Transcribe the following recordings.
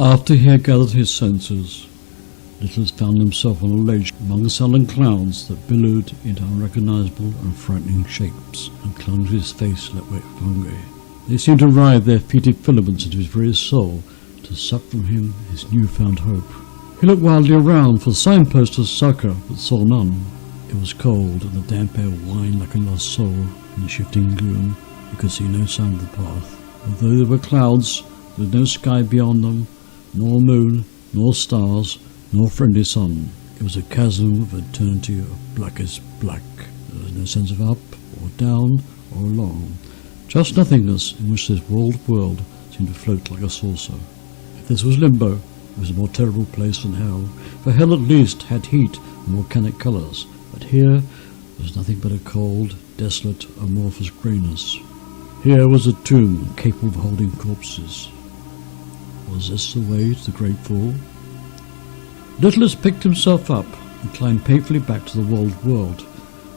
After he had gathered his senses, Littlest found himself on a ledge among sullen clouds that billowed into unrecognizable and frightening shapes and clung to his face like wet fungi. They seemed to writhe their fetid filaments into his very soul to suck from him his newfound hope. He looked wildly around for signposts of succour, but saw none. It was cold, and the damp air whined like a lost soul in the shifting gloom. He could see no sign of the path. Although there were clouds, there was no sky beyond them, nor moon, nor stars, nor friendly sun. It was a chasm of eternity of blackest black. There was no sense of up, or down, or along. Just nothingness in which this walled world seemed to float like a saucer. If this was limbo, it was a more terrible place than hell, for hell at least had heat and volcanic colours, but here there was nothing but a cold, desolate, amorphous greyness. Here was a tomb capable of holding corpses. Was this the way to the great fall? Littlest picked himself up and climbed painfully back to the walled world,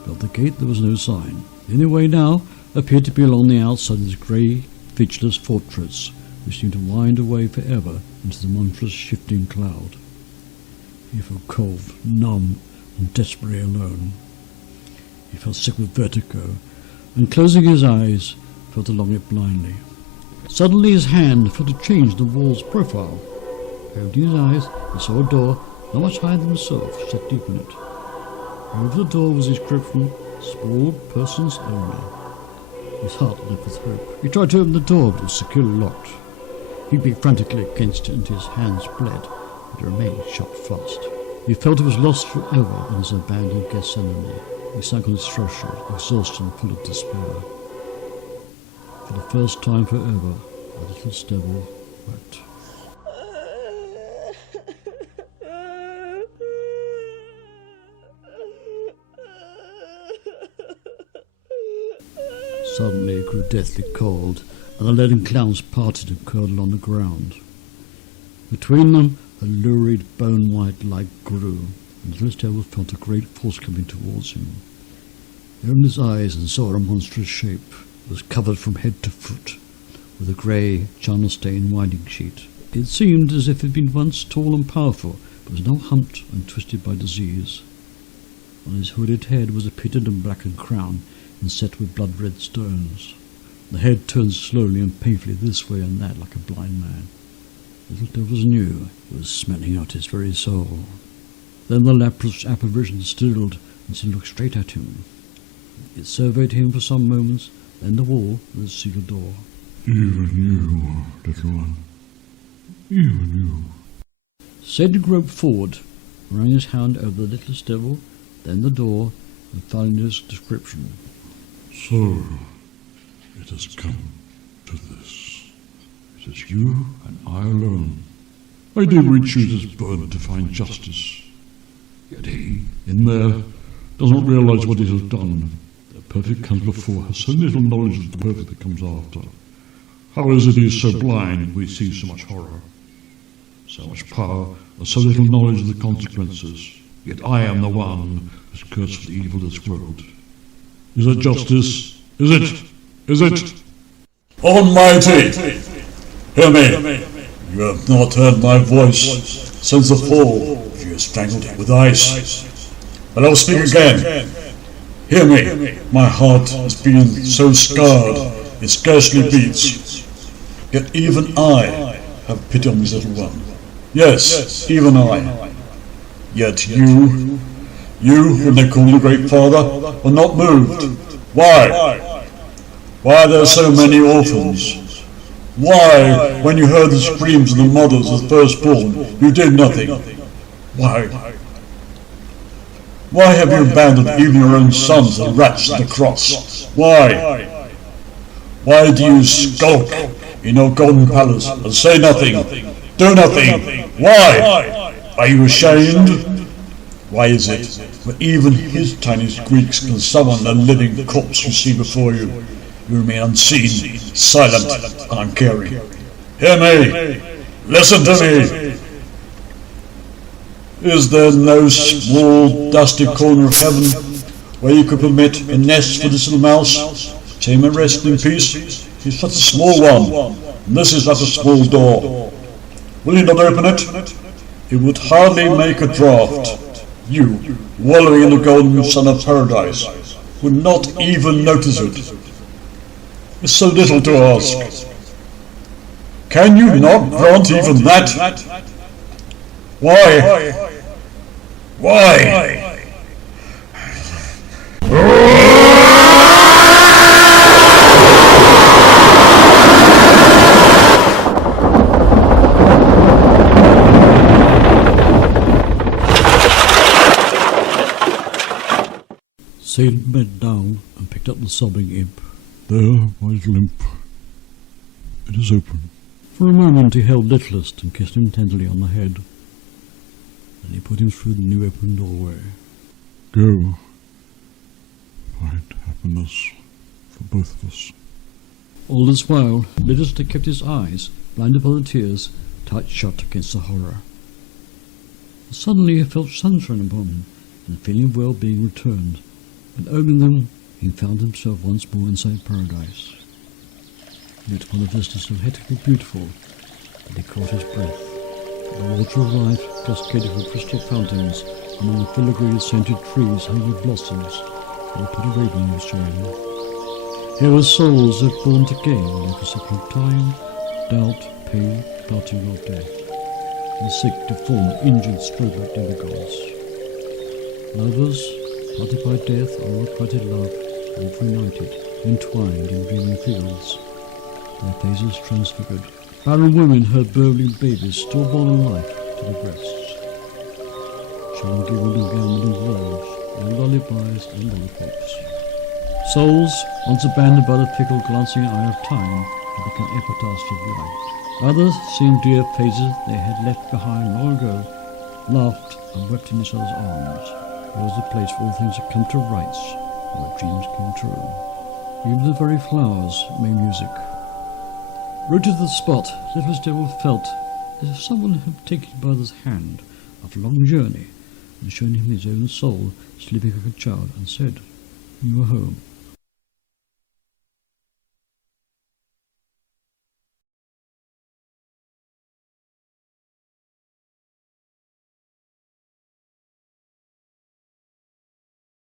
but at the gate there was no sign. The only way now appeared to be along the outside of this grey, featureless fortress, which seemed to wind away forever into the monstrous shifting cloud. He felt cold, numb, and desperately alone. He felt sick with vertigo, and closing his eyes, felt along it blindly. Suddenly his hand felt a change in the wall's profile. Opening his eyes, he saw a door, not much higher than himself, set deep in it. Over the door was the inscription, "Small persons only." His heart leapt with hope. He tried to open the door, but it was securely locked. He beat frantically against it until his hands bled, but it remained shut fast. He felt he was lost forever in his abandoned Gethsemane. He sank on his threshold, exhausted and full of despair. For the first time forever, the Littlest Devil wept. Suddenly it grew deathly cold, and the leaden clouds parted and curled on the ground. Between them, a lurid, bone-white light grew, and the Littlest Devil felt a great force coming towards him. He opened his eyes and saw a monstrous shape. It was covered from head to foot with a grey, charnel-stained winding sheet. It seemed as if it had been once tall and powerful, but was now humped and twisted by disease. On his hooded head was a pitted and blackened crown, set with blood-red stones. The head turned slowly and painfully this way and that like a blind man. The Little Devil knew it was smelling out his very soul. Then the leprous apparition stilled and seemed to look straight at him. It surveyed him for some moments, then the wall with its sealed door. "Even you, little one. Even you." Satan groped forward, running his hand over the Littlest Devil, then the door, and found his description. "So, it has come to this. It is you and I alone. Why did we choose this burden to find justice? Yet he, in there, does not realize what he has done. The perfect comes before has so little knowledge of the perfect that comes after. How is it he is so blind we see so much horror? So much power and so little knowledge of the consequences. Yet I am the one who is cursed with the evil of this world. Is it justice? Is it? Is it? Almighty! Hear me! You have not heard my voice since the fall, which you have strangled with ice. But I will speak again. Hear me! My heart has been so scarred it scarcely beats. Yet even I have pity on this little one. Yes, even I. Yet you, when they call the Great Father, were not moved. Why? Why are there so many orphans? Why, when you heard the screams of the mothers of the firstborn, you did nothing? Why? Why have you abandoned even your own sons as rats to the cross? Why? Why do you skulk in your golden palace and say nothing? Do nothing? Why? Are you ashamed? Why is it that even his tiny squeaks can summon a living corpse you see before you? You remain unseen, silent, and uncaring. Hear me! Listen to me! Is there no small, dusty corner of heaven where you could permit a nest for this little mouse? Say him rest in peace. He's such a small one, and this is but a small door. Will you not open it? It would hardly make a draught. You, wallowing in the golden sun of paradise, would not even notice it. It's so little to ask. Can you not grant even that? Why? Why? Salem bent down and picked up the sobbing imp. There, my little imp. It is open. For a moment he held Littlest and kissed him tenderly on the head. Then he put him through the new open doorway. Go. Find happiness for both of us. All this while, Littlest had kept his eyes, blinded by the tears, tight shut against the horror. Suddenly he felt sunshine upon him, and the feeling of well-being returned, and opening them, he found himself once more inside paradise. Yet while the vista so hectically beautiful that he caught his breath, the water of life cascaded from crystal fountains among the filigree scented trees hung with blossoms that were put away in his shame. Here were souls that were born to gain like a cycle of time, doubt, pain, parting or death, and sick, deformed, injured, strove like demigods. Lovers, parted by death or unrequited love, and reunited, entwined in dreaming fields, their faces transfigured. Barren women heard burbling babies stillborn in life to their breasts. Children giggled and gambled in groves, and lullabies and lollipops. Souls, once abandoned by the fickle glancing eye of time, had become epitaphs of light. Others, seeing dear faces they had left behind long ago, laughed and wept in each other's arms. It was the place where all things had come to rights, and where dreams came true. Even the very flowers made music. Rooted to the spot, Littlest Devil felt as if someone had taken him by the hand after a long journey and shown him his own soul sleeping like a child and said, "You are home."